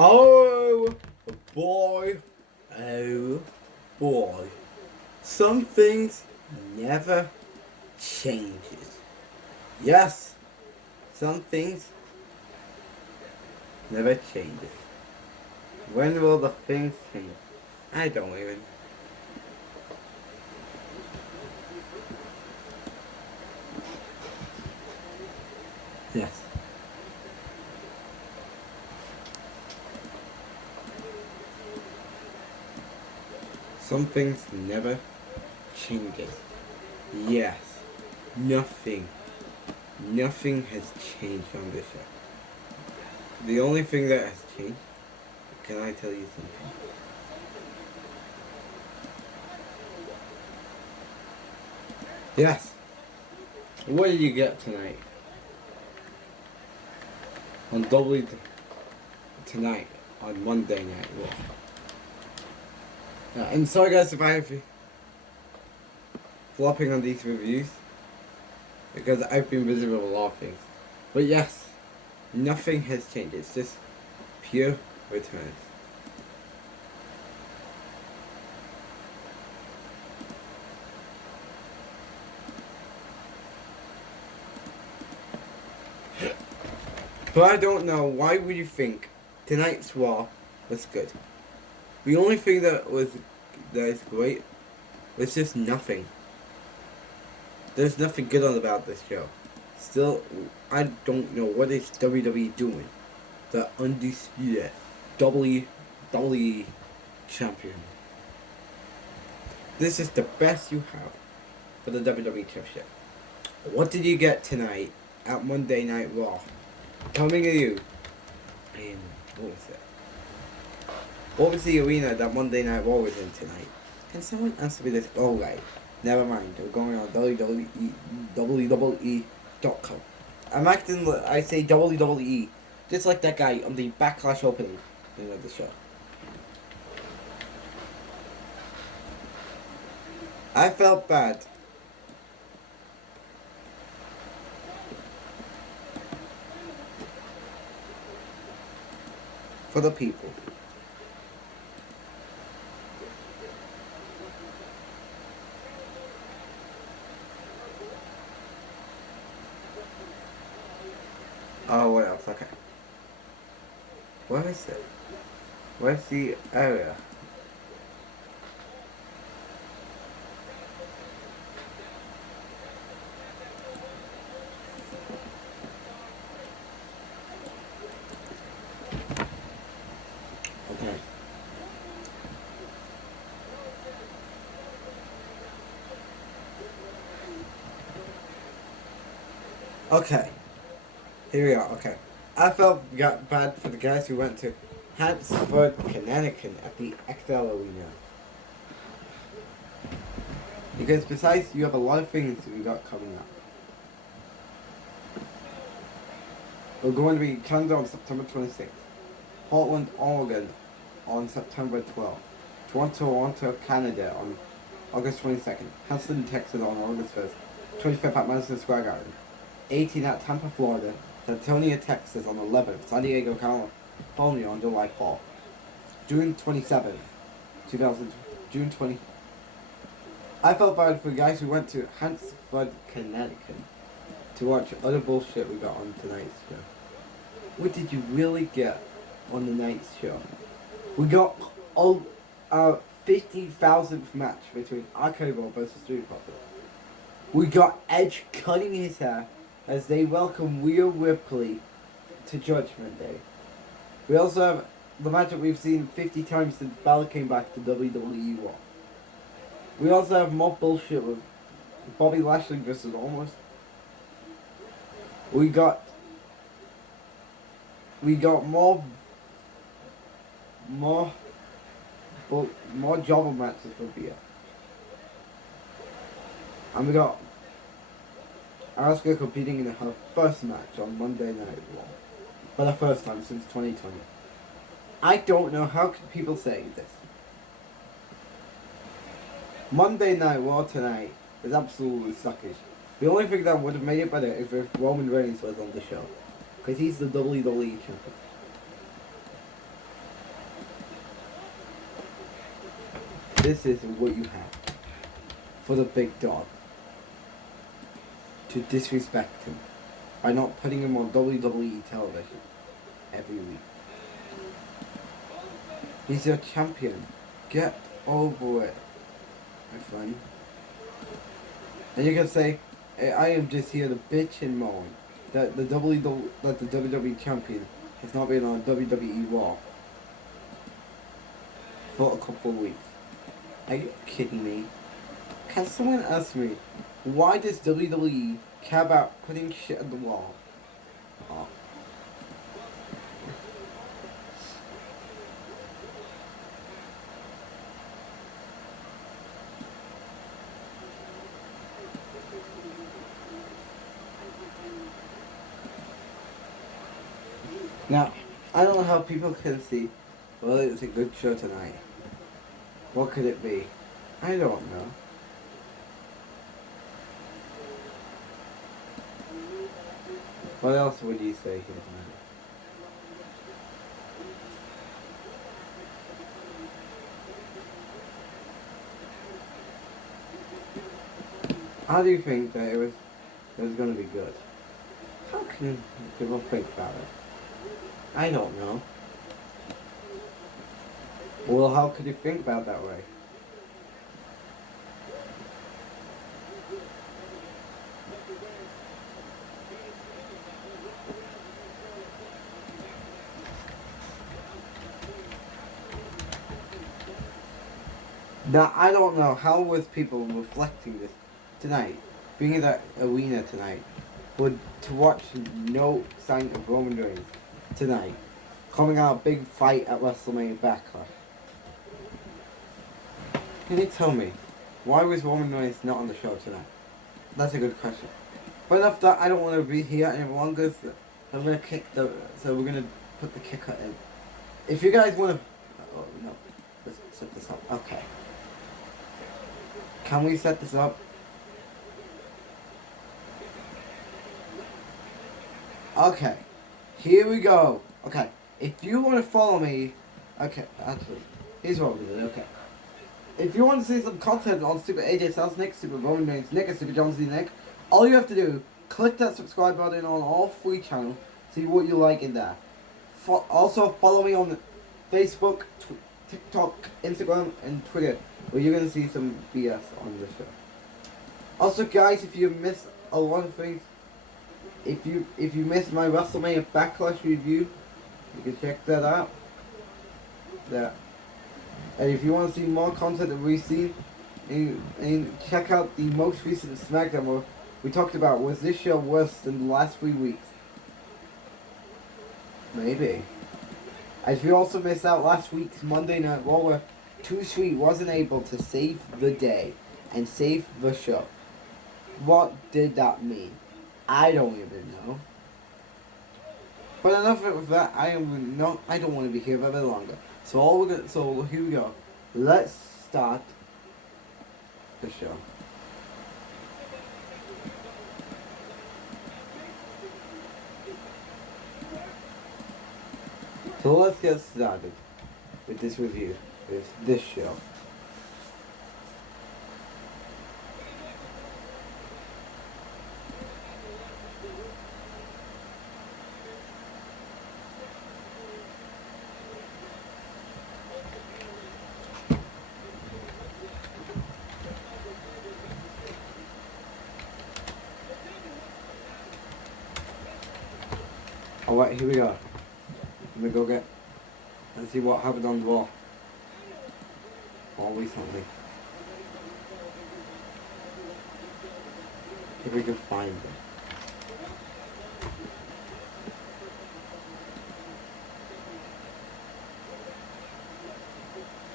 Oh boy, oh boy. Some things never changes. Yes, some things never changes. When will the things change? I don't even. Yes. Some things never changes. Yes. Nothing. Nothing has changed on this show. The only thing that has changed, can I tell you something? Yes. What did you get tonight? On tonight on Monday Night Raw. And sorry guys if I have you flopping on these reviews because I've been busy with a lot of things. But yes, nothing has changed. It's just pure returns. But I don't know, why would you think tonight's Raw was good? The only thing that is great was just nothing. There's nothing good on about this show. Still, I don't know what is WWE doing. The undisputed WWE champion. This is the best you have for the WWE championship. What did you get tonight at Monday Night Raw? Coming to you in, what was it? What was the arena that Monday Night Raw was in tonight? Can someone answer me this? Oh right, never mind. We're going on WWE.com. I'm acting. I say WWE, just like that guy on the Backlash opening of the show. I felt bad. For the people. Oh, what else? Okay. Where is it? Where's the area? Okay. Okay. Here we are, okay. I felt bad for the guys who went to Hansford, Connecticut at the XL Arena. Because besides, you have a lot of things we got coming up. We're going to be in Canada on September 26th. Portland, Oregon on September 12th. Toronto, Canada on August 22nd. Houston, Texas on August 1st. 25th at Madison Square Garden. 18 at Tampa, Florida. San Antonio, Texas on the 11th. San Diego, California on July 4th. June 27th, June 20. I felt bad for guys who went to Hansford, Connecticut to watch other bullshit we got on tonight's show. What did you really get on the night's show? We got our 50,000th match between RK Bro versus Street Profits. We got Edge cutting his hair as they welcome Rhea Ripley to Judgment Day. We also have the match that we've seen 50 times since Balor came back to WWE Raw. We also have more bullshit with Bobby Lashley versus Almost. We got more jobber matches for Rhea. And we got Asuka competing in her first match on Monday Night Raw. For the first time since 2020. I don't know how could people say this. Monday Night Raw tonight is absolutely suckish. The only thing that would have made it better is if Roman Reigns was on the show. Because he's the WWE champion. this is what you have for the big dog to disrespect him by not putting him on WWE television every week. He's your champion. Get over it, my friend. And you can say, I am just here to bitch and moan that the WWE champion has not been on WWE Raw for a couple of weeks. Are you kidding me? Can someone ask me, why does WWE care about putting shit on the wall? Oh. Now, I don't know how people can see, well, it's a good show tonight. What could it be? I don't know. What else would you say here tonight? How do you think that it was going to be good? How can people think about it? I don't know. Well, how could you think about it that way? Now, I don't know how was people reflecting this tonight, being in that arena tonight, would to watch no sign of Roman Reigns tonight, coming out a big fight at WrestleMania Backlash. Can you tell me, why was Roman Reigns not on the show tonight? That's a good question. But enough that I don't want to be here any longer, so I'm gonna so we're gonna put the kicker in. If you guys want to, oh no, let's set this up. Okay. Can we set this up? Okay. Here we go. Okay. If you want to follow me, okay, actually, here's what we're doing. Okay. If you want to see some content on Stupid AJ Styles, Nick, Stupid Roman Reigns, Nick, and Stupid John C. Nick, all you have to do, click that subscribe button on all 3 channels, see what you like in there. Also follow me on Facebook, TikTok, Instagram, and Twitter, where you're gonna see some BS on the show. Also, guys, if you missed a lot of things, if you missed my WrestleMania Backlash review, you can check that out. There. And if you want to see more content that we've seen, and check out the most recent SmackDown where we talked about, was this show worse than the last 3 weeks? Maybe. And if you also missed out last week's Monday Night Raw where Too Sweet wasn't able to save the day and save the show. What did that mean? I don't even know. But enough of that. I don't want to be here very longer. So here we go. Let's start the show. So let's get started with this review, with this show. Alright, here we go. Let me go get and see what happened on the wall. More recently. If we can find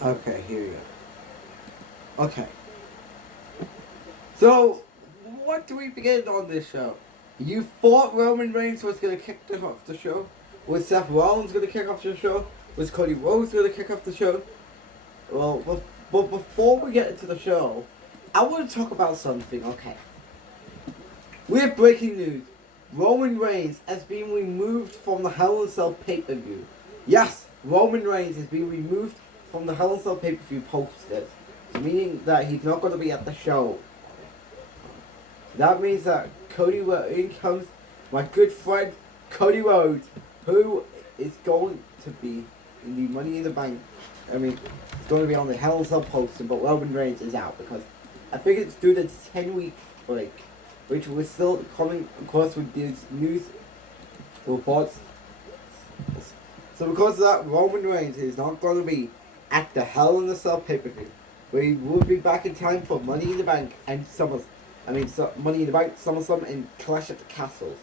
it. Okay, here we go. Okay. So, what do we begin on this show? You thought Roman Reigns was going to kick off the show? Was Seth Rollins going to kick off the show? Was Cody Rhodes going to kick off the show? Well, but before we get into the show, I want to talk about something, okay? We have breaking news. Roman Reigns has been removed from the Hell in a Cell pay-per-view. Yes, Roman Reigns has been removed from the Hell in a Cell pay-per-view posters. meaning that he's not going to be at the show. That means that in comes my good friend Cody Rhodes, who is going to be in the Money in the Bank. I mean, it's going to be on the Hell in a Cell poster, but Roman Reigns is out because I think it's due to the 10-week break, which was still coming across with these news reports. So because of that, Roman Reigns is not going to be at the Hell in a Cell pay-per-view, where he will be back in time for Money in the Bank and Money in the Bank, SummerSlam, and Clash at the Castles.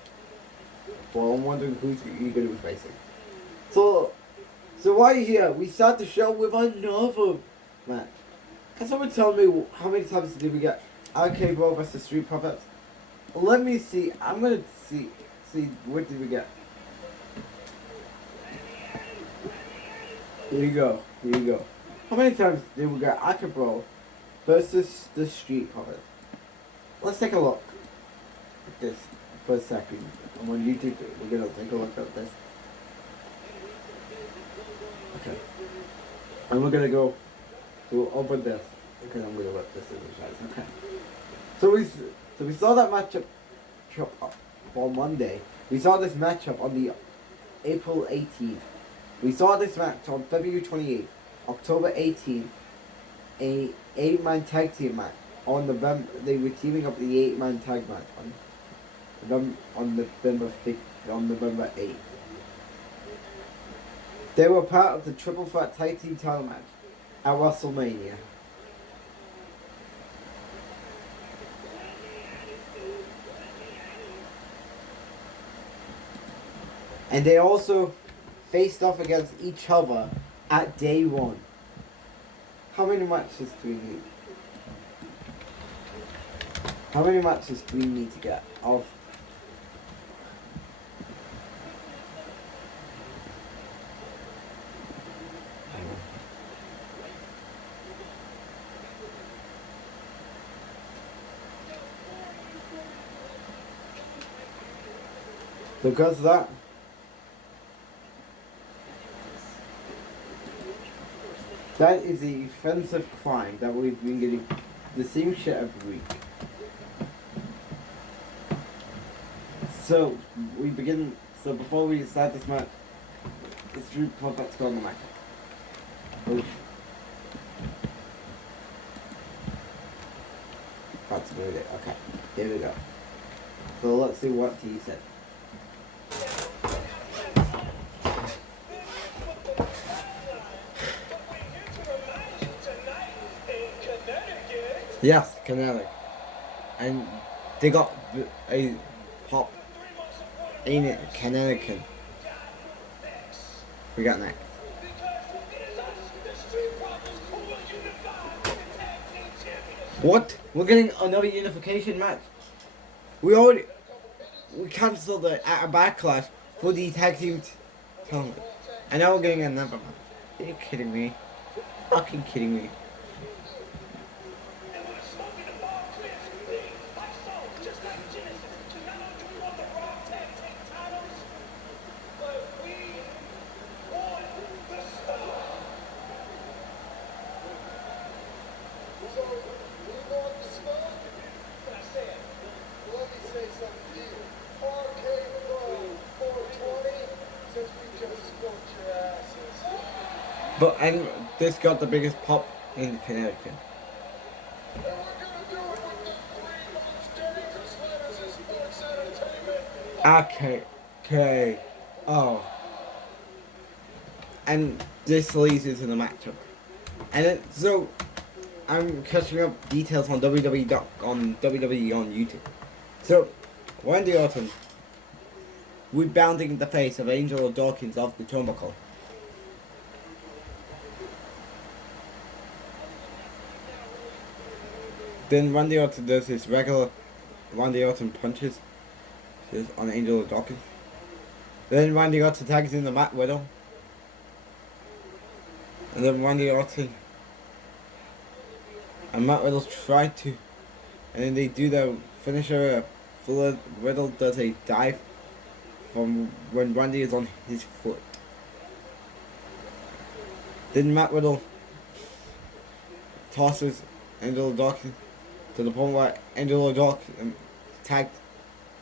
Well, I'm wondering who's you're going to be facing. So right here, we start the show with another match. Can someone tell me how many times did we get RK Bro versus Street Profits? Let me see. I'm going to see what did we get. Here you go. How many times did we get RK Bro versus the Street Profits? Let's take a look at this for a second. I'm on YouTube. We're going to take a look at this. Okay. And we're going to go to open this because I'm going to rip this in the size. Okay. So we saw that matchup on Monday. We saw this matchup on the April 18th. We saw this match on February 28th, October 18th, a 8-man tag team match. On November, they were teaming up the 8-man tag match on November 8th. They were part of the Triple Threat Tag Team title match at WrestleMania. And they also faced off against each other at day 1. How many matches do we need? How many matches do we need to get of? Because of that is the offensive crime that we've been getting the same shit every week. So before we start this match, it's Street Profits go on the match. Oof. That's good. Okay, here we go. So let's see what he said. Yes, Connecticut. And they got a pop in it, Connecticut. We got next. What? We're getting another unification match? We cancelled it at a Backlash for the tag team tournament. And now we're getting another match. Are you kidding me? Fucking kidding me. And this got the biggest pop in Connecticut. Okay. Oh. And this leads into the matchup. And so I'm catching up details on WWE on YouTube. So Randy Orton rebounding the face of Angel Dawkins off the turnbuckle. Then Randy Orton does his regular Randy Orton punches on Angel Dawkins. Then Randy Orton tags in the Matt Riddle. And then Randy Orton and Matt Riddle try to, and then they do the finisher. Riddle does a dive from when Randy is on his foot. Then Matt Riddle tosses Angelo Dawkins to the point where Angelo Dawkins tagged.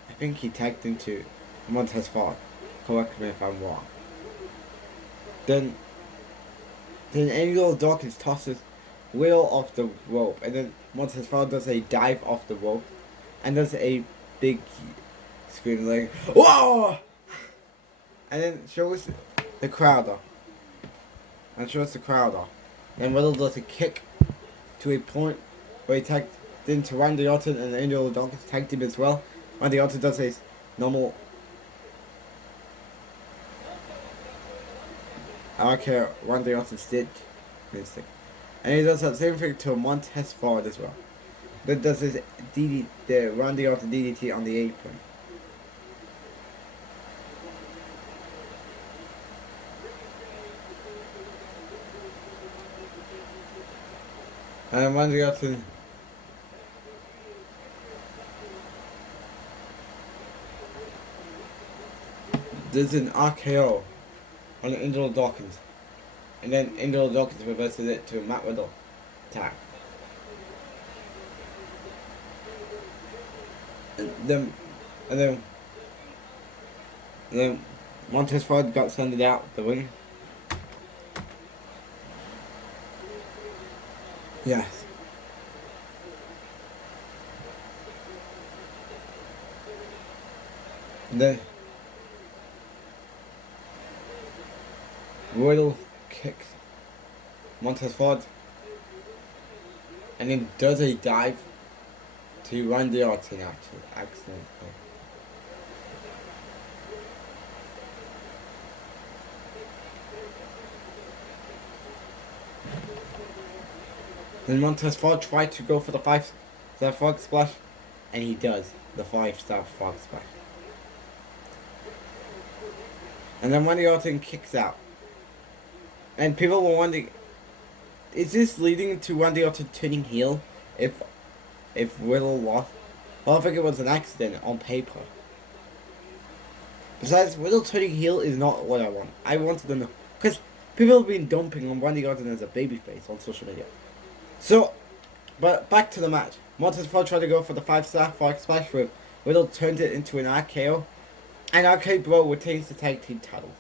I think he tagged into Montez Ford. Correct me if I'm wrong. Then Angelo Dawkins tosses Will off the rope, and then Montez Ford does a dive off the rope, and does a big scream like "Whoa!" and then shows the crowd off. Then Riddle does a kick to a point where he tagged into Randy Orton, and Angelo Dawkins tagged him as well. Randy Orton does his normal Randy Orton stitch. And he does that same thing to Montez Ford as well. That does his the Randy Orton DDT on the apron. And Randy Orton does an RKO on Angelo Dawkins. And then Angelo Dawkins reverses it to a Matt Riddle tag. And then Montez Ford got sent out the ring. Yes. And then Riddle kicks Montez Ford and then does a dive to Randy Orton accidentally. Then Montez Ford tried to go for the 5-star frog splash, and he does the 5-star frog splash. And then Randy Orton kicks out. And people were wondering, is this leading to Randy Orton turning heel if Riddle lost? Well, I think it was an accident on paper. Besides, Riddle turning heel is not what I want. I wanted to know, because people have been dumping on Randy Orton as a babyface on social media. So, but back to the match. Montez Ford tried to go for the 5-star frog splash, where Riddle turned it into an RKO, and RK Bro retains the tag team titles.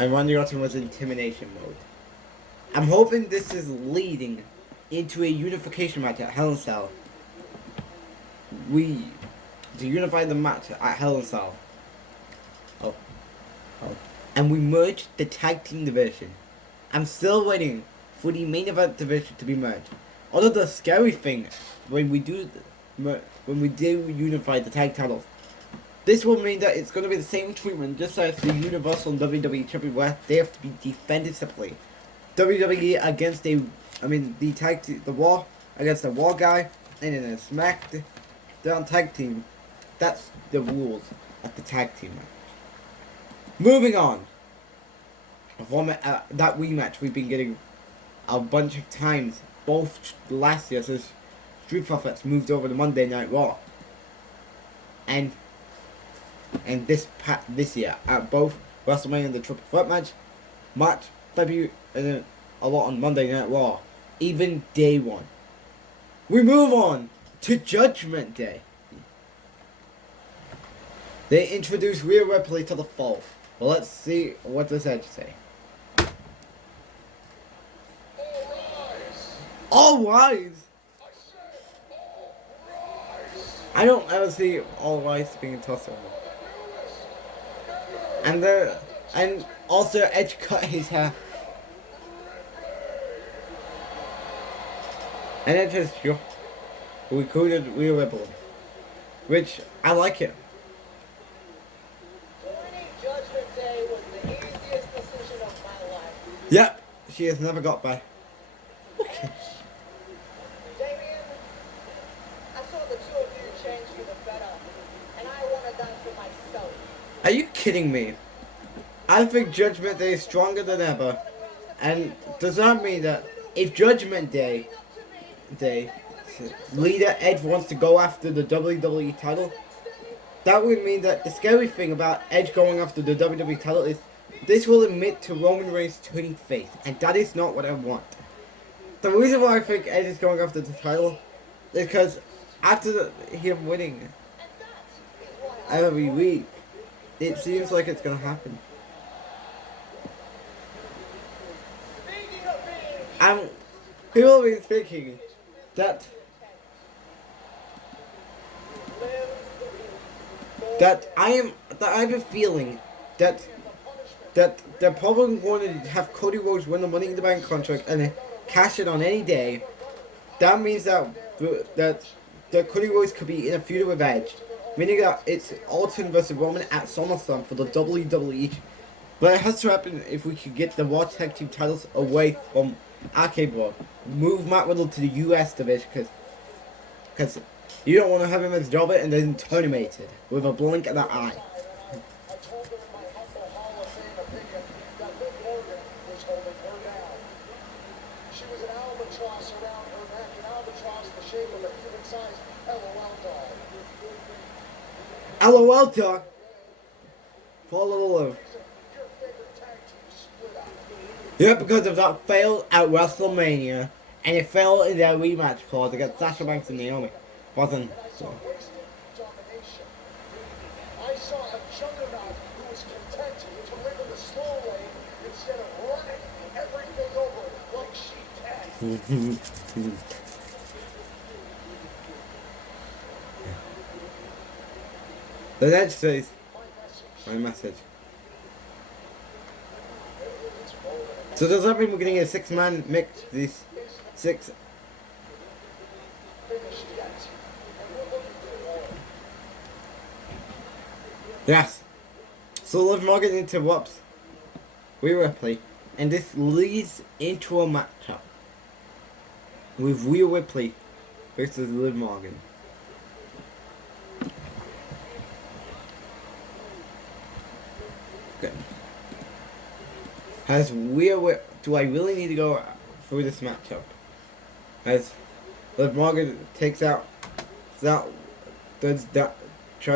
And Randy Orton was in intimidation mode. I'm hoping this is leading into a unification match at Hell in a Cell. To unify the match at Hell in a Cell. And we merge the tag team division. I'm still waiting for the main event division to be merged. Although the scary thing, when we do unify the tag titles, this will mean that it's going to be the same treatment, just like the Universal and WWE Championship, where they have to be defended separately. WWE against the Raw against the Raw guy, and then a SmackDown tag team. That's the rules of the tag team match. Moving on. That rematch we've been getting a bunch of times, both last year, since Street Profits moved over to Monday Night Raw. And this year at both WrestleMania and the Triple Threat match, March, February, and then a lot on Monday Night Raw, even day one. We move on to Judgment Day. They introduce Rhea Ripley to the fold. Well, let's see what does Edge say. All rise. I don't ever see All Rise being tossed over. And also Edge cut his hair. And Edge has recruited Rhea Ripley, which I like it. Joining Judgment Day was the easiest decision of my life. Yep, she has never got by. Okay. Damien, I saw the two of you change for the better, and I wanted that for myself. Are you kidding me? I think Judgment Day is stronger than ever, and does that mean that if Judgment Day leader Edge wants to go after the WWE title, that would mean that the scary thing about Edge going after the WWE title is this will admit to Roman Reigns turning face, and that is not what I want. The reason why I think Edge is going after the title is because after him winning And that is why I every week, it seems like it's gonna happen. Speaking of being And people have been thinking that live I have a feeling that they're probably going to have Cody Rhodes win the Money in the Bank contract and then cash it on any day. That means that Cody Rhodes could be in a feud with Edge, meaning that it's Orton versus Roman at SummerSlam for the WWE. But it has to happen if we could get the Raw Tag Team titles away from RK Bro. Move Matt Riddle to the US division because you don't want to have him as Jobber and then terminated with a blink of the eye. I told her in my humble Hall of Fame opinion that Liv Morgan was holding her down. She was an albatross around her neck, an albatross the shape of a human-sized LOL doll. LOL talk. Fall a little. Your favorite tag team split up. Yeah, because of that failed at WrestleMania and it failed in their rematch clause against Sasha Banks and Naomi. Wasn't. And I saw wasted domination. I saw a juggernaut who was content to live in the slow lane instead of running everything over like she can. The next says, My my message message. is rolling. So does that mean we're getting a 6-man mix? These 6. Finished yet. And we're looking for more. Yes. So Liv Morgan interrupts Rhea Ripley, and this leads into a matchup with Rhea Ripley versus Liv Morgan. Okay. Do I really need to go through this matchup? As Liv Morgan tries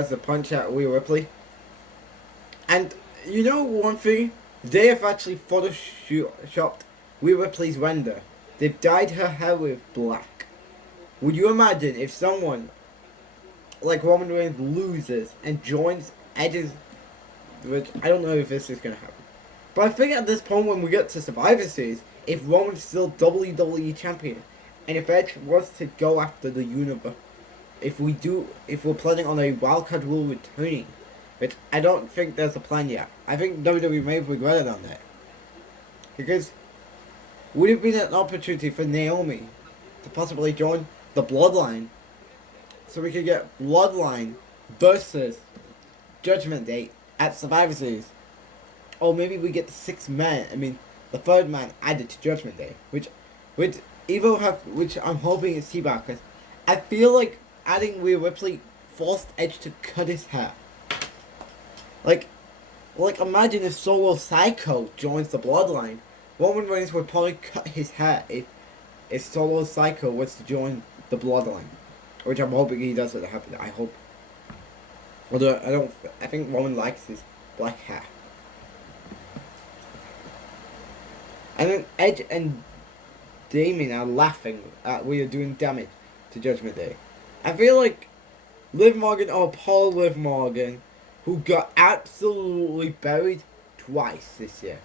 to punch at Rhea Ripley. And you know one thing? They have actually photoshopped Rhea Ripley's render. They've dyed her hair with black. Would you imagine if someone like Roman Reigns loses and joins Edge's, which I don't know if this is going to happen. But I think at this point when we get to Survivor Series, if Roman's still WWE champion, and if Edge wants to go after the universe, if we're planning on a wildcard rule returning, which I don't think there's a plan yet. I think WWE may have regretted on that. Because would it have been an opportunity for Naomi to possibly join the Bloodline, so we could get Bloodline versus Judgment Day at Survivor Series. Or maybe we get the 6th man, the 3rd man added to Judgment Day, which I'm hoping is T-Bar, because I feel like adding Rhea Ripley forced Edge to cut his hair. Like imagine if Solo Psycho joins the Bloodline. Roman Reigns would probably cut his hair if Solo Psycho was to join the Bloodline. Which I'm hoping he doesn't happen, I hope. Although I think Roman likes his black hair. And then Edge and Damien are laughing at we are doing damage to Judgment Day. I feel like Liv Morgan or Paul Liv Morgan, who got absolutely buried twice this year.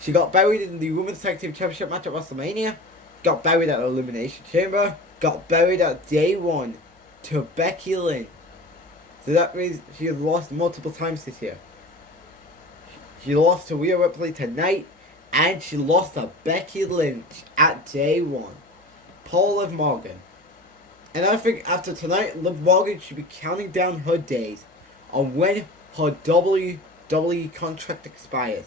She got buried in the Women's Tag Team Championship match at WrestleMania, got buried at Elimination Chamber, got buried at Day 1 to Becky Lynch. So that means she has lost multiple times this year. She lost to Rhea Ripley tonight, and she lost to Becky Lynch at Day 1. Paul Liv Morgan. And I think after tonight, Liv Morgan should be counting down her days on when her WWE contract expires.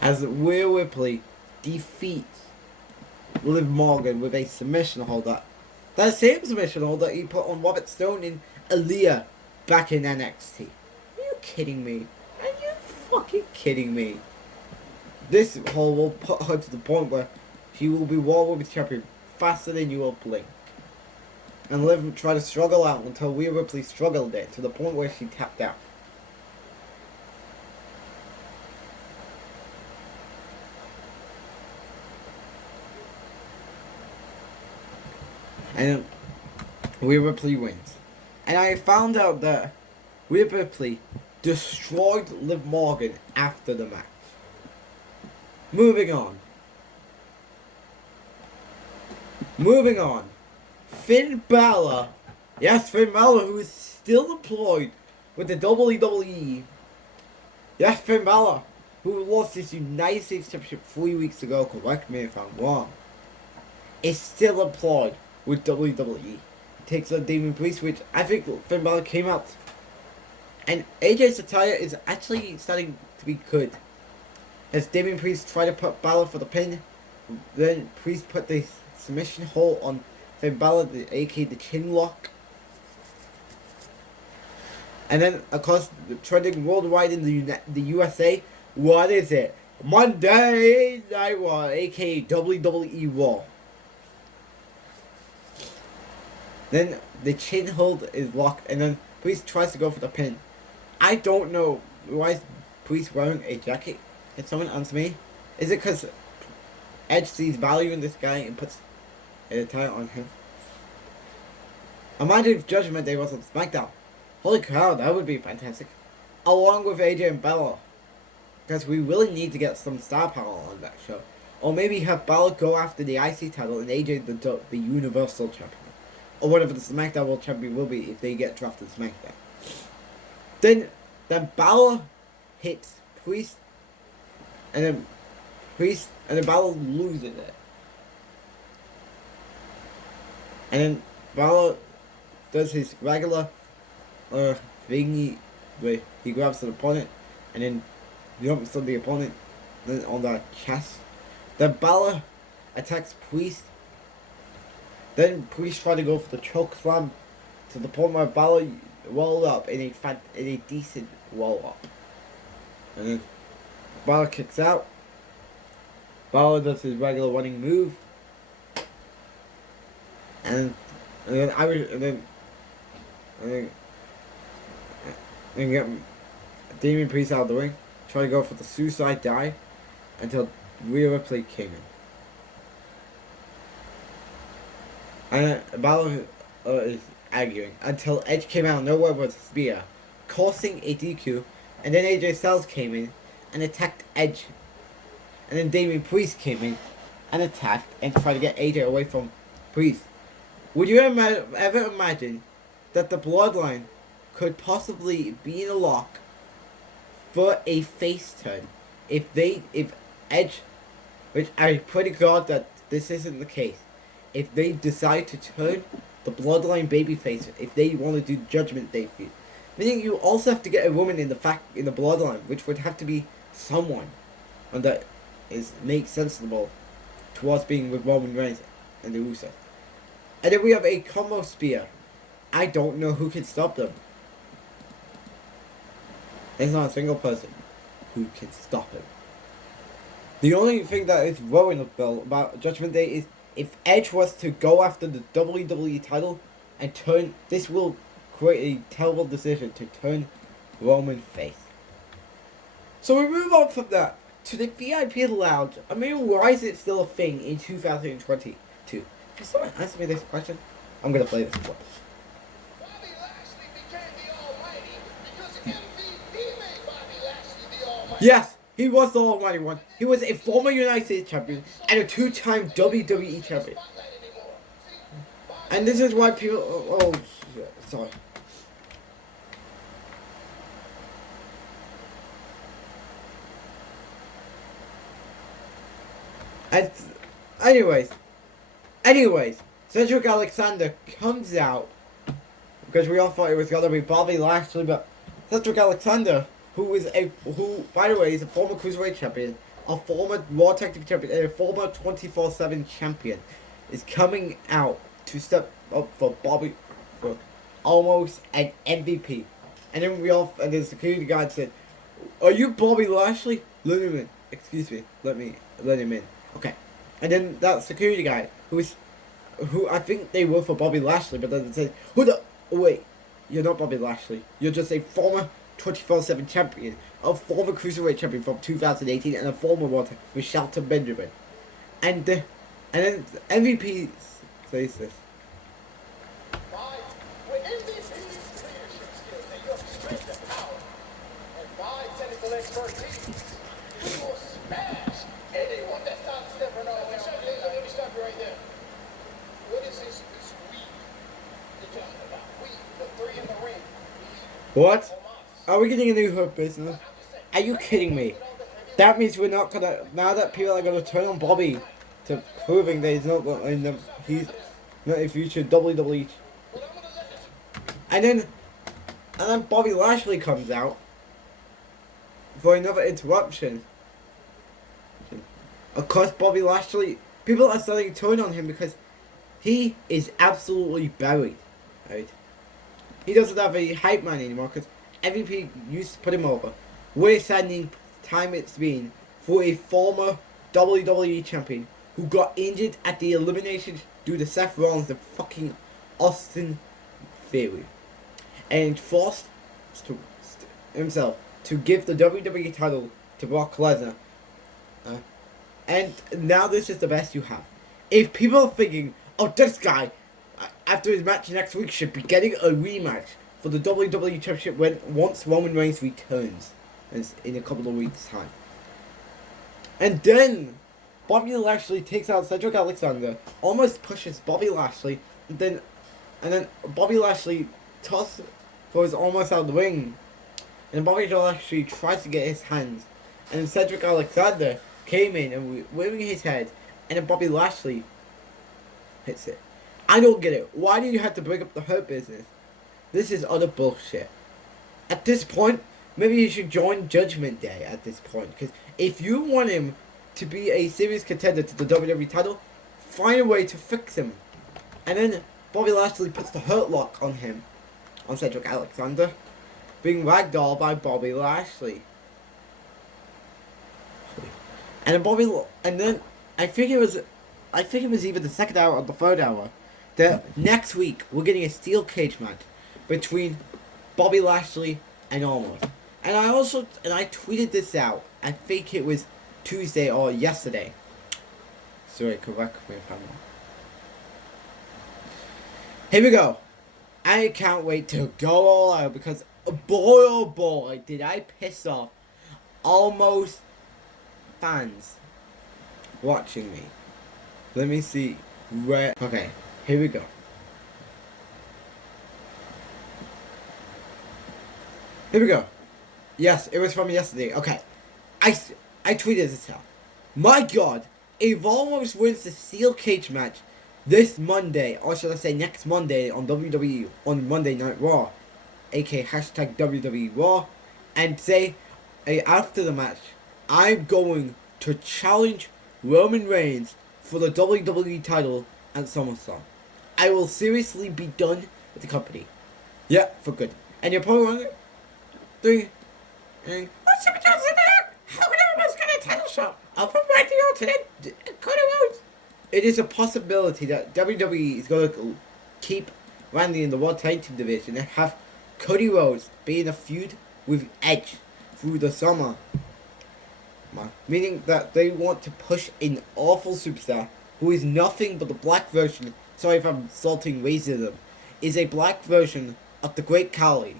As Rhea Ripley defeats Liv Morgan with a submission holder. That same submission holder he put on Robert Stone in Aaliyah back in NXT. Are you kidding me? Are you fucking kidding me? This hold will put her to the point where she will be Raw Women's Champion faster than you will blink. And Liv tried to struggle out until Rhea Ripley struggled it to the point where she tapped out. And Rhea Ripley wins. And I found out that Rhea Ripley destroyed Liv Morgan after the match. Moving on. Finn Balor. Yes, Finn Balor, who is still employed with the WWE. Yes, Finn Balor, who lost his United States Championship 3 weeks ago, correct me if I'm wrong, is still employed with WWE. Takes on Damien Priest, which I think Finn Balor came out. And AJ Styles is actually starting to be good. As Damien Priest tried to put Balor for the pin, then Priest put the submission hold on Finn Balor, aka the chin lock. And then, of course, trending worldwide in the USA, what is it? Monday Night Raw, aka WWE Raw. Then the chin hold is locked, and then Priest tries to go for the pin. I don't know why is Priest wearing a jacket. Can someone answer me? Is it because Edge sees value in this guy and puts a title on him? Imagine if Judgment Day was on SmackDown. Holy cow, that would be fantastic. Along with AJ and Balor. Because we really need to get some star power on that show. Or maybe have Balor go after the IC title and AJ the Universal Champion. Or whatever the SmackDown World Champion will be if they get drafted to SmackDown. Then Balor hits Priest. And then Balor loses it. And then Balor does his regular thingy where he grabs an opponent and then jumps on the opponent then on the chest. Then Balor attacks Priest. Then Priest tried to go for the choke slam to the point where Balor rolled up in a decent roll up. And then Balor kicks out. Balor does his regular running move. And then get Damien Priest out of the ring. Try to go for the suicide dive until Rhea Ripley came in. And Balor is arguing until Edge came out of nowhere with a spear, causing a DQ. And then AJ Styles came in and attacked Edge. And then Damien Priest came in and attacked and tried to get AJ away from Priest. Would you ever imagine that the Bloodline could possibly be in a lock for a face turn if Edge, which I pray to God that this isn't the case, if they decide to turn the Bloodline babyface, if they want to do Judgment Day feud, meaning you also have to get a woman in the Bloodline, which would have to be someone and that makes sensible towards being with Roman Reigns and the Usos. And then we have a combo spear. I don't know who can stop them. There's not a single person who can stop him. The only thing that is worrying about Judgment Day is if Edge was to go after the WWE title and turn, this will create a terrible decision to turn Roman face. So we move on from that to the VIP lounge. I mean, why is it still a thing in 2022? Can someone answer me this question? I'm gonna play this one. Bobby Lashley became the Almighty because MVP made Bobby Lashley the Almighty. Yes, he was the Almighty One. He was a former United States champion and a two-time WWE champion. And this is why people... Oh, shit, sorry. And anyways, Cedric Alexander comes out because we all thought it was gonna be Bobby Lashley, but Cedric Alexander, who by the way is a former Cruiserweight champion, a former Raw Tag Team champion, and a former 24/7 champion, is coming out to step up for Bobby for almost an MVP. And then the security guard said, "Are you Bobby Lashley? Let him in. Excuse me. Let him in." Okay. And then that security guy, who I think they were for Bobby Lashley, but then they said, wait, you're not Bobby Lashley. You're just a former 24/7 champion, a former Cruiserweight champion from 2018, and a former Raw with Shelton Benjamin. And then MVP says this. What? Are we getting a new Hurt Business? Are you kidding me? That means we're not gonna. Now that people are gonna turn on Bobby to proving that he's not in the, he's not a future WWE. And then Bobby Lashley comes out for another interruption. Of course, Bobby Lashley, people are starting to turn on him because he is absolutely buried, right? He doesn't have a hype man anymore because MVP used to put him over. What a saddening time it's been for a former WWE champion who got injured at the elimination due to Seth Rollins and fucking Austin Theory, and forced himself to give the WWE title to Brock Lesnar. And now this is the best you have. If people are thinking, oh, this guy, after his match next week, should be getting a rematch for the WWE Championship once Roman Reigns returns in a couple of weeks' time. And then Bobby Lashley takes out Cedric Alexander, almost pushes Bobby Lashley, and then Bobby Lashley goes almost out of the ring. And Bobby Lashley tries to get his hands, and Cedric Alexander came in and waving his head, and then Bobby Lashley hits it. I don't get it. Why do you have to bring up the Hurt Business? This is utter bullshit. At this point, maybe he should join Judgment Day at this point, because if you want him to be a serious contender to the WWE title, find a way to fix him. And then Bobby Lashley puts the Hurt Lock on him, on Cedric Alexander, being ragdolled by Bobby Lashley. And then I think it was either the second hour or the third hour that next week we're getting a steel cage match between Bobby Lashley and Omos. And I tweeted this out. I think it was Tuesday or yesterday. Sorry, correct me if I'm wrong. Here we go. I can't wait to go all out because boy oh boy did I piss off almost fans watching me. Let me see where. Okay, here we go. Here we go. Yes, it was from yesterday. Okay, I tweeted this out. My God, if Almost wins the steel cage match this Monday, or should I say next Monday on WWE on Monday Night Raw, aka hashtag WWE Raw, and say after the match, I'm going to challenge Roman Reigns for the WWE title at SummerSlam. I will seriously be done with the company. Yeah, for good. And you're probably wondering, what's up, Johnson? How can I almost get a title shot? I'll put right to you today. It is a possibility that WWE is going to keep Randy in the World Tag Team division and have Cody Rhodes be in a feud with Edge through the summer. Meaning that they want to push an awful superstar who is nothing but the black version, sorry if I'm insulting racism, is a black version of the Great Khali.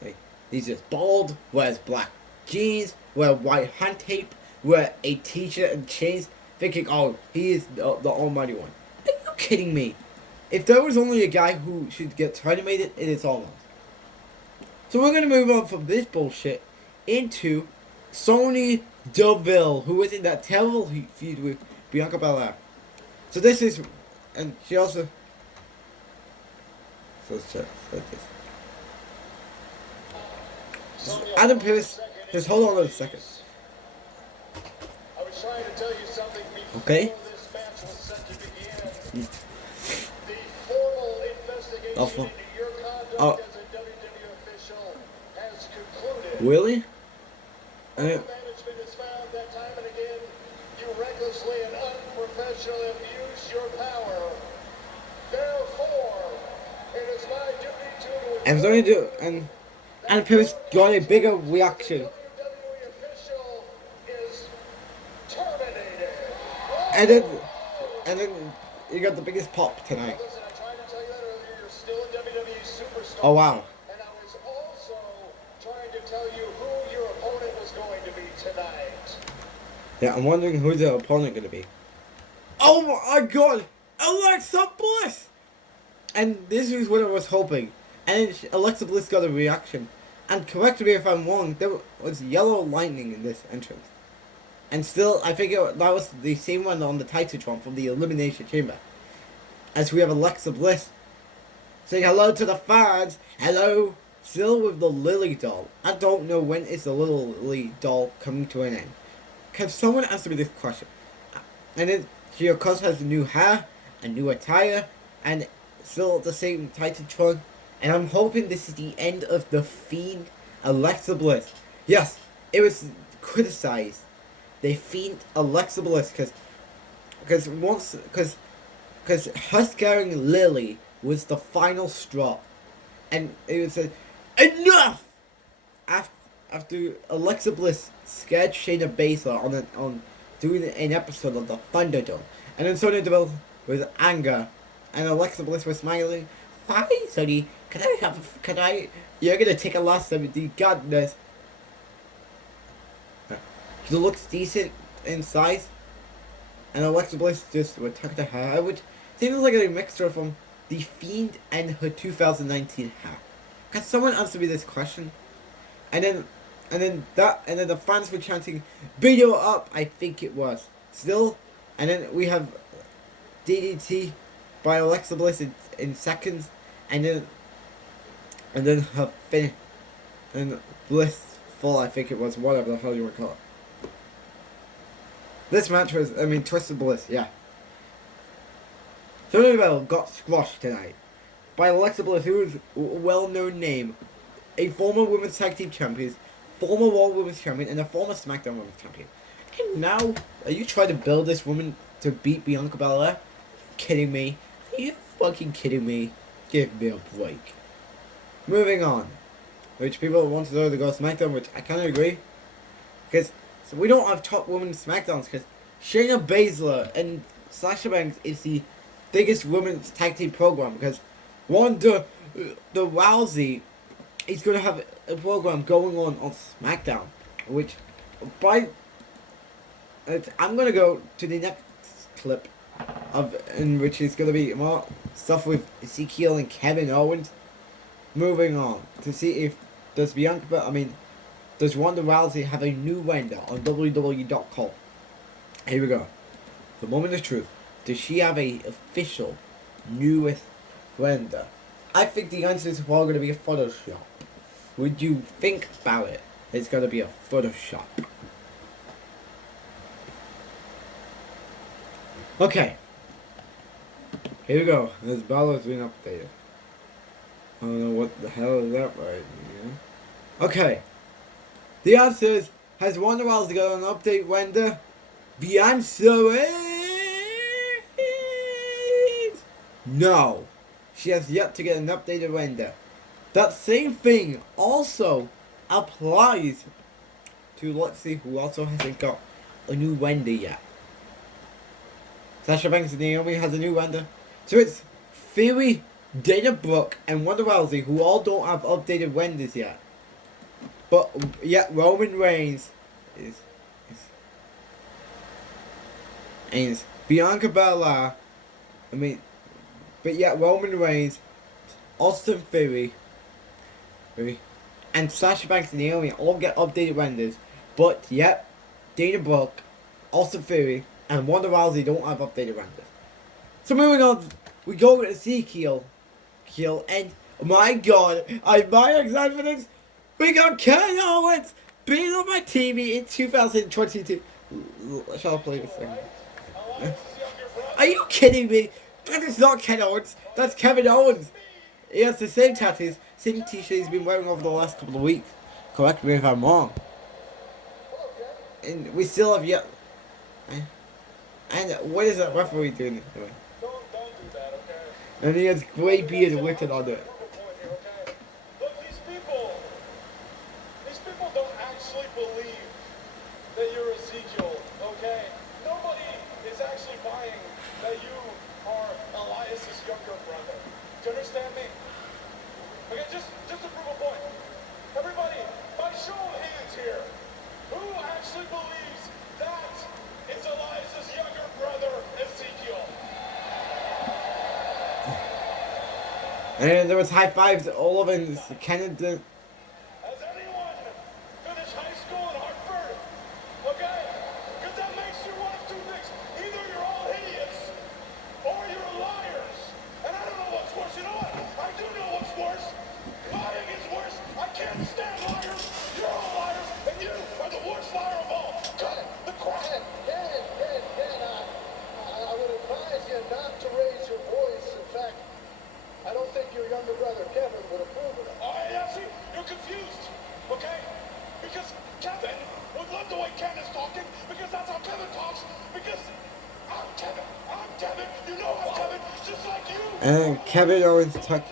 Like, he's just bald, wears black jeans, wear white hand tape, wear a t-shirt and chains, thinking, oh, he is the almighty one. Are you kidding me? If there was only a guy who should get terminated, it is Almost. So we're going to move on from this bullshit into Sonya Deville, who was in that terrible feud with Bianca Belair. So this is, and she also, so let's check like this. Adam Pearce, just hold on a second. I was trying to tell you something before Okay. this match was set to begin. The formal investigation into your conduct as a WWE official has concluded. Really? Management has found that time and again you recklessly and unprofessionally abuse your power. Therefore, it is my duty to. I'm going to do, and Adam Pearce got a bigger reaction. WWE official is terminated. And then you got the biggest pop tonight. Listen, I tried to tell you that earlier. You're still a WWE superstar. Oh wow. And I was also trying to tell you who your opponent was going to be tonight. Yeah, I'm wondering who's the opponent gonna be. Oh my God, Alexa Bliss! And this is what I was hoping. And Alexa Bliss got a reaction. And correct me if I'm wrong, there was yellow lightning in this entrance. And still, I think that was the same one on the Titantron from the Elimination Chamber. As we have Alexa Bliss saying hello to the fans. Hello. Still with the Lily doll. I don't know when is the little Lily doll coming to an end. Can someone answer me this question? And then she of course has new hair, a new attire, and still the same Titantron. And I'm hoping this is the end of the Fiend Alexa Bliss. Yes, it was criticized. They Fiend Alexa Bliss because her scaring Lily was the final straw. And it was enough! After Alexa Bliss scared Shayna Baszler on doing an episode of the Thunderdome. And then Sonya Deville with anger. And Alexa Bliss was smiling. Hi, Sonny. You're gonna take a loss of the godness. She looks decent in size. And Alexa Bliss just tucked her hair, which seems like a mixture from The Fiend and her 2019 hair. Can someone answer me this question? And then the fans were chanting, "Beat her up!" I think it was. Still, and then we have DDT by Alexa Bliss in seconds, and then her finish, and Bliss fall. I think it was, whatever the hell you want to call it. This match was, Twisted Bliss, yeah. Sonya Deville got squashed tonight by Alexa Bliss, who is a well-known name, a former Women's Tag Team Champion, former Raw Women's Champion, and a former SmackDown Women's Champion. And now, are you trying to build this woman to beat Bianca Belair? Kidding me? Are you fucking kidding me? Give me a break. Moving on. Which people want to know to go SmackDown, which I kind of agree. Because we don't have top women's SmackDowns, because Shayna Baszler and Sasha Banks is the biggest women's tag team program, because Ronda Rousey is going to have a program going on SmackDown, which I'm going to go to the next clip in which is going to be more stuff with Ezekiel and Kevin Owens. Moving on to see if does Ronda Rousey have a new vendor on WWE.com. Here we go. The moment of truth. Does she have a official newest vendor? I think the answer is probably going to be a Photoshop. Would you think about it? It's going to be a Photoshop. Okay. Here we go. This Balor's been updated. I don't know what the hell is that right here. Okay. The answer is, has Ronda Rousey got an update vendor? The answer is no. She has yet to get an updated vendor. That same thing also applies to, let's see who also hasn't got a new vendor yet. Sasha Banks and Naomi has a new vendor. So it's Theory, Dana Brooke, and Ronda Rousey, who all don't have updated vendors yet. But yet Roman Reigns is Bianca Belair. But yet Roman Reigns, Austin Theory, and Sasha Banks and Naomi all get updated vendors. But yet Dana Brooke, Austin Theory, and Ronda Rousey don't have updated vendors. So moving on, we go to Ezekiel, and my God, I'm my excited for this. We got Kevin Owens being on my TV in 2022. Shall I play this thing? Are you kidding me? That is not Ken Owens. That's Kevin Owens. He has the same tattoos, same t-shirt he's been wearing over the last couple of weeks. Correct me if I'm wrong. And we still have yet. And what is that referee doing? Don't do that, okay? And he has grey beard written on it. Look, these people don't actually believe that you're Ezekiel, okay? Nobody is actually buying that you are Elias's younger brother. Do you understand me? Okay, just to prove a point. Everybody, by show of hands here, who actually believes that is Elias's younger brother, Ezekiel? And there was high fives all over in Canada. And then Kevin Owens took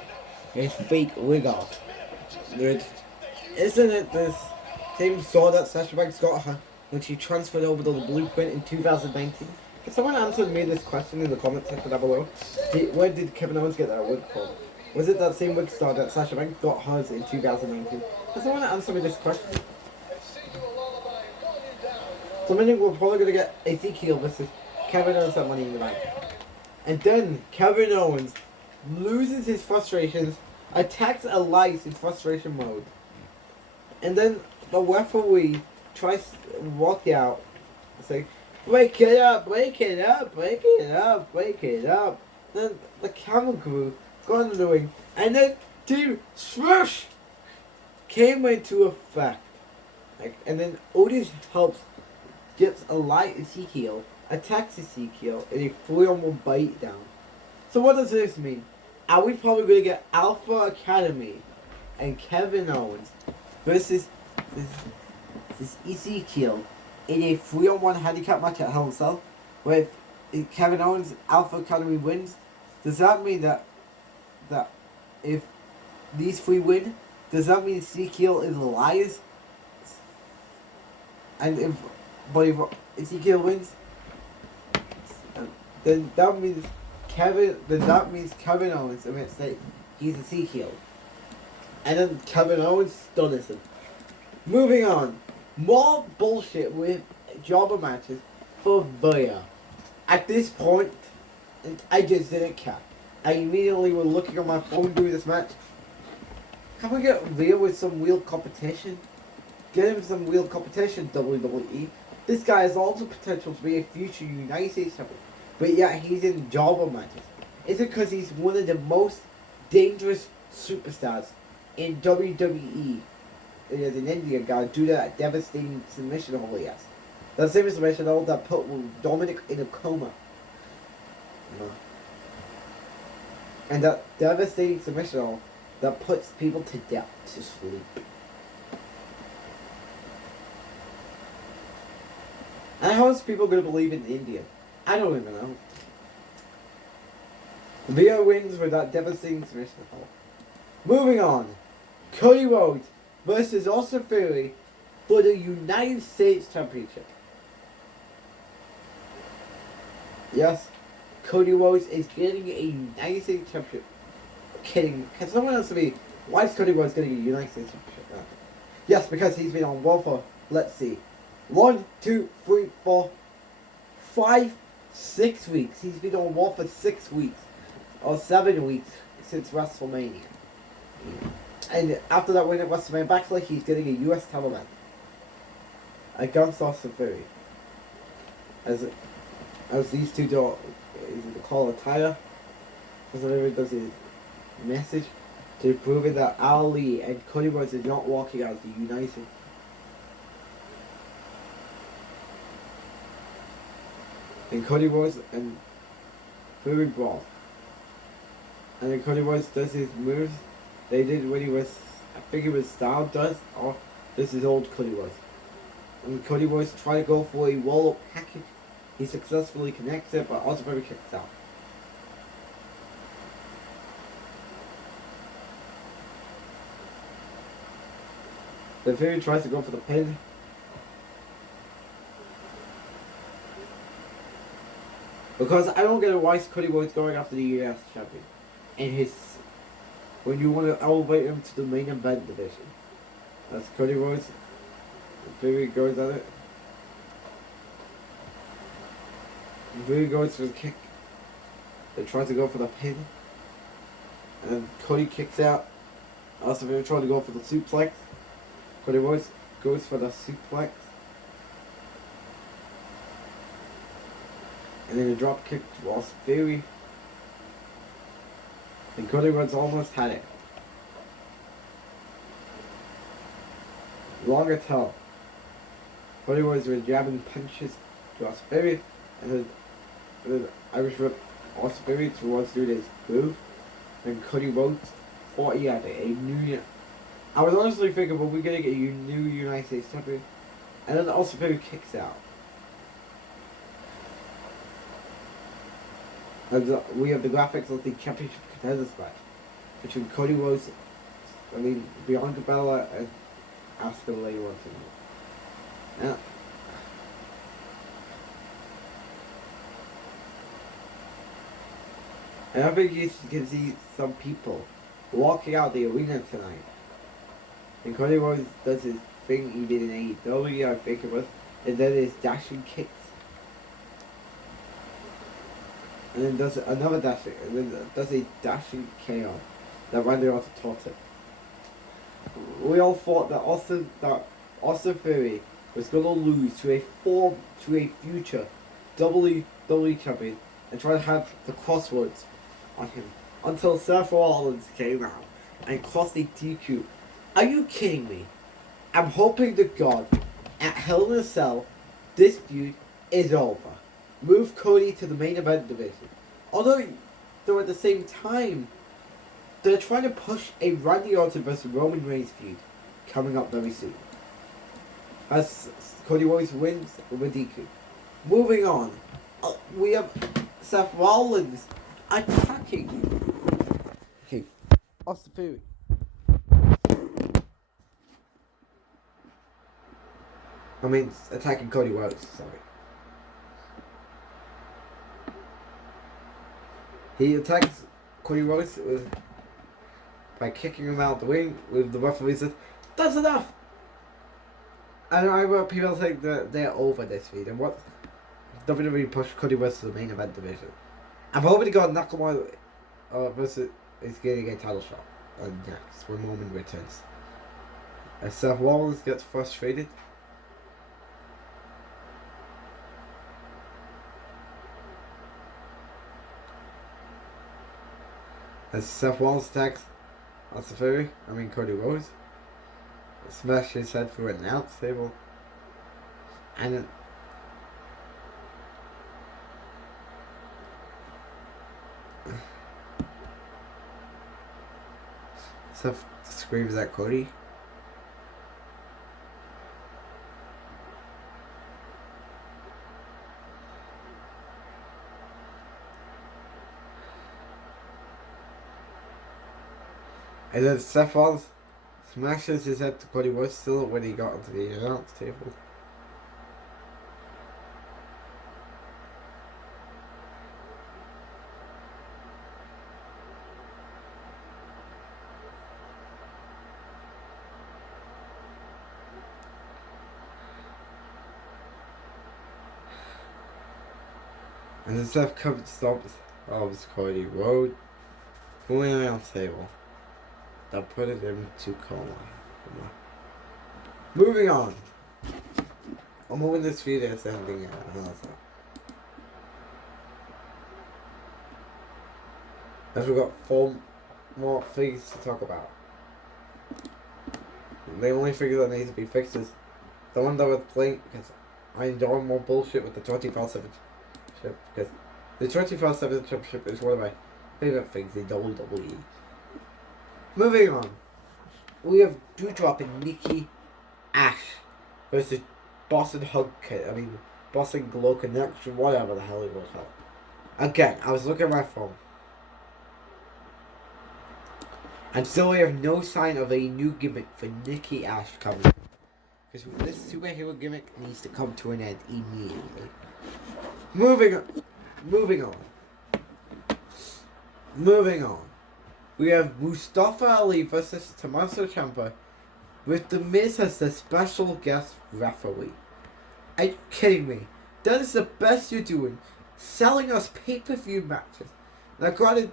his fake wig off. Dude, isn't it this same sword that Sasha Banks got her when she transferred over to the Blueprint in 2019? Can someone answer me this question in the comment section down below? Where did Kevin Owens get that wig from? Was it that same wig star that Sasha Banks got hers in 2019? Can someone answer me this question? So I think we're probably going to get Ezekiel versus Kevin Owens at Money in the Bank. And then Kevin Owens loses his frustrations, attacks Elias in frustration mode. And then the referee tries to walk out and say, break it up, break it up, break it up, break it up. Then the camera crew got in the ring, and then Team Smash came into effect. And then Otis helps, gets Elias Ezekiel, attacks Ezekiel in a 3-on-1 bite down. So what does this mean? Are we probably going to get Alpha Academy and Kevin Owens versus this Ezekiel in a 3-on-1 handicap match at Hell in a Cell, where if Kevin Owens Alpha Academy wins, does that mean that if these three win, does that mean Ezekiel is Elias? And if Ezekiel wins, then that means Kevin Owens admits that he's Ezekiel. And then Kevin Owens stunners him. Moving on. More bullshit with jobber matches for Balor. At this point, I just didn't care. I immediately was looking on my phone doing this match. Can we get real with some real competition? Get him some real competition, WWE. This guy has all the potential to be a future United States champion, but yet he's in jobber matches. Is it because he's one of the most dangerous superstars in WWE? There's an Indian guy due to that devastating submission hold he has. That same submission hold that put Dominic in a coma. And that devastating submission hold that puts people to death, to sleep. And how is people going to believe in India? I don't even know. Leo wins with that devastating submission hold. Moving on. Cody Rhodes versus Austin Theory for the United States Championship. Yes, Cody Rhodes is getting a United States Championship. Kidding. Can someone else me? Why is Cody Rhodes getting a United States Championship? Yes, because he's been on Raw for, let's see, 1, 2, 3, 4, 5, 6 weeks. He's been on Raw for 6 weeks. Or 7 weeks since WrestleMania. And after that win at WrestleMania Backlash, he's getting a US title match against Austin Theory. As these two do, call a tire. Austin Theory does his message to prove it that Ali and Cody Rhodes is not walking out the United. And Cody Rhodes and Theory brawl. And then Cody Rhodes does his moves. They did when he was, I think it was Stardust, or this is old Cody Rhodes. And Cody Rhodes tried to go for a roll-up package. He successfully connects it, but also very kicks out. The Theory tries to go for the pin. Because I don't get why Cody Rhodes going after the US champion. And when you want to elevate him to the main event division. That's Cody Rhodes. The Theory goes at it. The Theory goes for the kick. They try to go for the pin. And Cody kicks out. Also, they try to go for the suplex. Cody Rhodes goes for the suplex. And then a drop kick to Austin Theory. And Cody Rhodes almost had it. Longer tell. Cody Rhodes was jabbing punches to Austin Theory. And then Irish whip Austin Theory towards doing his move. And Cody Rhodes thought he had a new... I was honestly thinking, well, we're going to get a new United States champion. And then Austin Theory kicks out. We have the graphics of the championship contenders match between Cody Rhodes, Bianca Belair and Asuka later on tonight. And I think you can see some people walking out the arena tonight. And Cody Rhodes does his thing he did in AEW, I think it was, and then his dashing kicks. And then does another dashing, and then does a dashing KO that Randy Orton taught him. We all thought that Austin Theory was going to lose to a future WWE champion and try to have the crossroads on him until Seth Rollins came out and cost a DQ. Are you kidding me? I'm hoping to God at Hell in a Cell this feud is over. Move Cody to the main event division. Although at the same time, they're trying to push a Randy Orton versus Roman Reigns feud coming up very soon. As Cody Rhodes wins with a DQ. Moving on, we have Seth Rollins attacking. Okay, Austin Theory. Attacking Cody Rhodes, sorry. He attacks Cody Rhodes by kicking him out the ring with the referee says, "That's enough!" And I heard people think that they're over this feud and what WWE pushed Cody Rhodes to the main event division. I'm hoping to God Nakamura versus is getting a title shot next when Roman returns. As Seth Rollins gets frustrated. As Seth Rollins attacks Cody Rhodes, smashes his head through an announce table, and then Seth screams at Cody. And then Seth Rollins smashes his head to Cody Rhodes still when he got onto the announce table. And then Seth comes stops Cody Rhodes from the announce table. They'll put it into coma. Moving on. I'm moving this feud as ending. As we've got 4 more things to talk about. The only figure that needs to be fixed is the one that was playing because I enjoy more bullshit with the 24/7 championship because the 24/7 championship is one of my favorite things in WWE. Moving on, we have Doudrop and Nikki Ash versus Boston Boston Glow Connection, whatever the hell it was called. Again, I was looking at my phone. And still we have no sign of a new gimmick for Nikki Ash coming. Because this superhero gimmick needs to come to an end immediately. Moving on. We have Mustafa Ali versus Tommaso Champa with The Miz as the special guest referee. Are you kidding me? That is the best you're doing. Selling us pay-per-view matches. Now granted,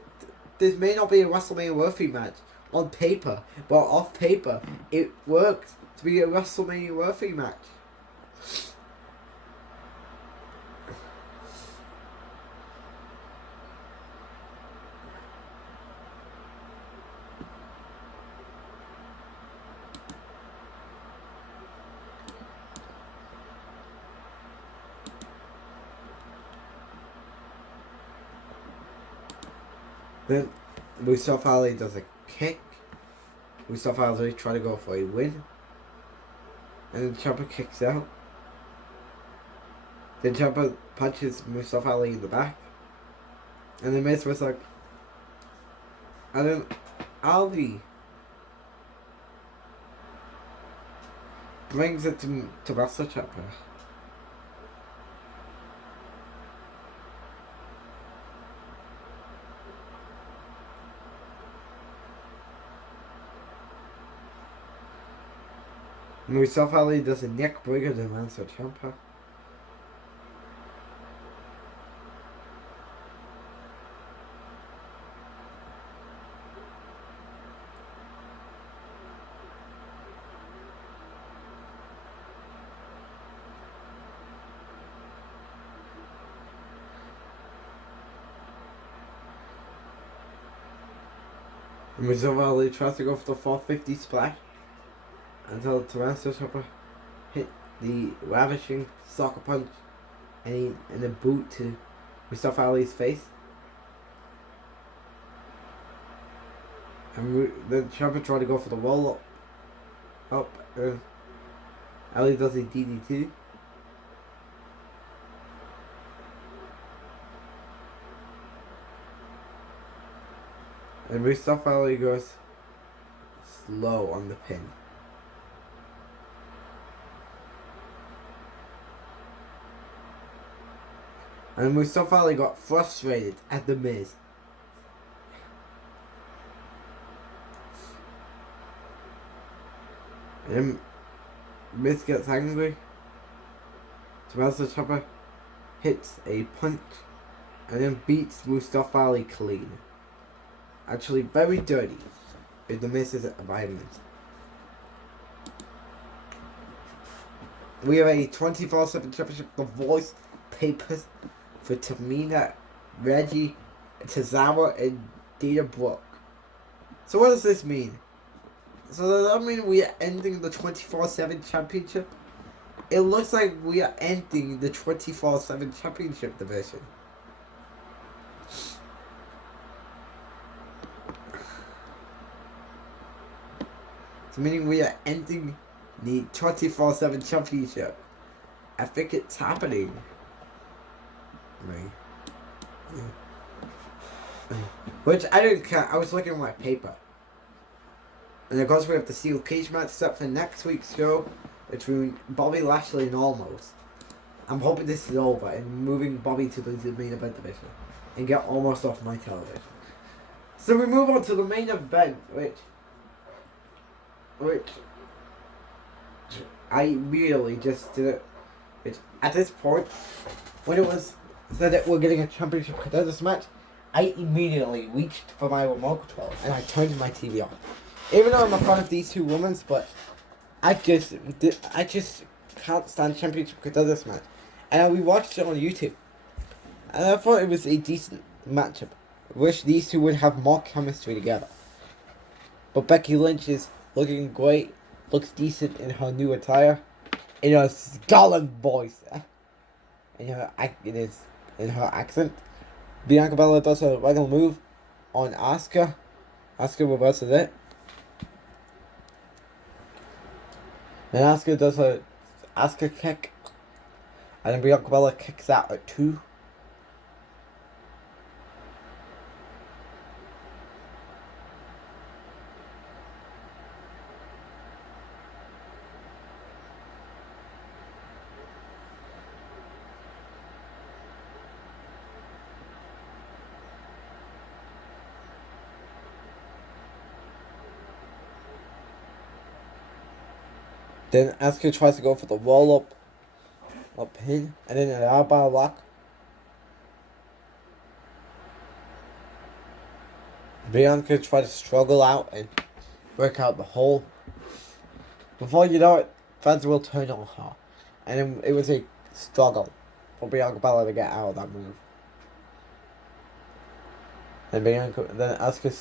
this may not be a WrestleMania worthy match on paper, but off paper, it works to be a WrestleMania worthy match. Then Mustafa Ali does a kick. Mustafa Ali tries to go for a win. And then Champa kicks out. Then Champa punches Mustafa Ali in the back. And the Miz was like, and then Ali brings it to Wrestle Champa. Mustafa Ali does a neck breaker to Wrestle Champa. Mustafa Ali tries to go for the 450 splash until Tommaso hit the ravishing soccer punch and a boot to Mustafa Ali's face. And then Champa tried to go for the roll up. Ali does a DDT. And Mustafa Ali goes slow on the pin. And Mustafa Ali got frustrated at the Miz. And then Miz gets angry. Tommaso Ciampa hits a punch and then beats Mustafa Ali clean. Actually, very dirty if the Miz's environment. We have a 24/7 championship. The Voice papers for Tamina, Reggie, Tozawa, and Dana Brooke. So what does this mean? So does that mean we are ending the 24/7 championship? It looks like we are ending the 24/7 championship division. So meaning we are ending the 24/7 championship. I think it's happening. Right. Which I didn't care. I was looking at my paper. And of course we have the steel cage match set for next week's show between Bobby Lashley and Almost. I'm hoping this is over and moving Bobby to the main event division and get Almost off my television. So we move on to the main event, which I immediately just did it. Which at this point, when it was said that we're getting a championship contenders match, I immediately reached for my remote control and I turned my TV on. Even though I'm a fan of these two women, but I just can't stand championship contenders match. And we watched it on YouTube, and I thought it was a decent matchup. I wish these two would have more chemistry together. But Becky Lynch is looking great, looks decent in her new attire, in her Scotland voice, in her accent. Bianca Belair does a regular move on Asuka. Asuka reverses it. Then Asuka does a Asuka kick, and then Bianca Belair kicks out at 2. Then Asuka tries to go for the roll up pin, and then an elbow lock. Bianca tries to struggle out and work out the hole. Before you know it, fans will turn on her. And then it was a struggle for Bianca Belair to get out of that move. And then Asuka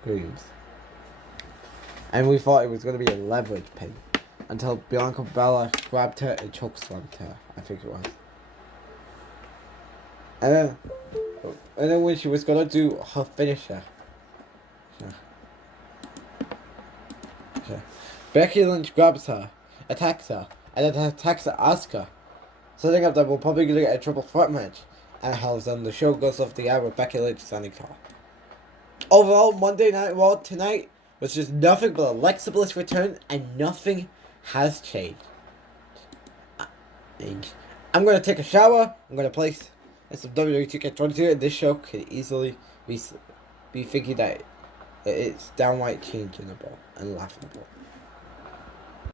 screams. And we thought it was going to be a leverage pin until Bianca Belair grabbed her and chokeslammed her, I think it was. And then when she was going to do her finisher, Becky Lynch grabs her, attacks her, and then attacks Asuka, setting up that we're probably going to get a triple threat match. And how then the show goes off the air with Becky Lynch standing tall. Overall, Monday Night Raw tonight was just nothing but Alexa Bliss return, and nothing has changed. I'm gonna take a shower. I'm gonna place some WWE 2K22, and this show could easily be thinking that it's downright changeable and laughable.